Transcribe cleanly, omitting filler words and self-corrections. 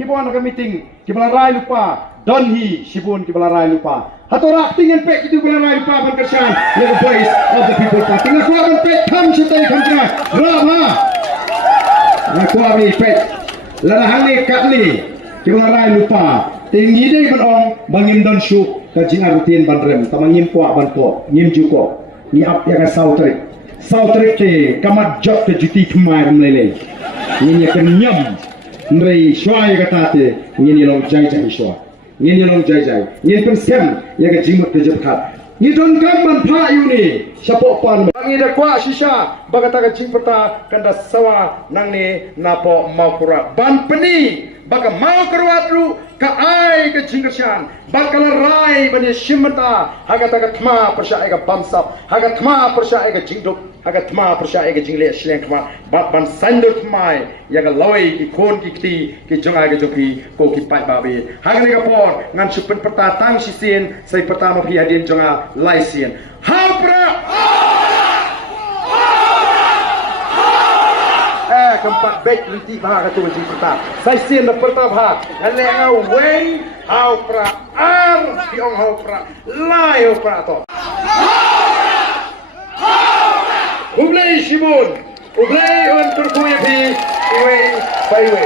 kibuan nak meeting kibalarai lupa donhi shibun kibalarai lupa hatorak tinggal pek itu kibalarai lupa berkesan the voice of the people pa tinggal kuaban pek tham setai khamtra rama kuami pek larahani katli kibalarai lupa tinggi dei ban ong bangim don shu kajing arutin ban rem tamangim kwa ban ko ngim juko ni ap ya ka sautrik te kamat jok ke juti kemai melele ni ya kenyam Nrei shwa ya katate ni long jai jai shwa ni long jai jai ni pun sem ya ka jimut ke jepkat ni don kam ban pha yu ni sapo pan ni da kwa shisha bagata ka jimperta kanda sawa nang ni napo maukura ban peni baga mau kerwatru ka ai ke jingkersian bakal rai bani shimata haga ta thma persha ai ka bamsap haga thma persha ai ka jingduk haga thma persha ai ka jingle shleng thma ban sandur thmai ya ka loi ki khon ki ti ki jongai ka jopi ko ki pai ba be haga ni ka por ngan supen perta tang sisien sai pertama phi hadin jonga laisien hapra keempat baik linti bahag atau linti pertama. Saya sian na pertama bahag. Nale ang wen hau pra ang piong hau pra lai hau pra to. Ublay shibun, ublay on turkuya pi iwe paiwe.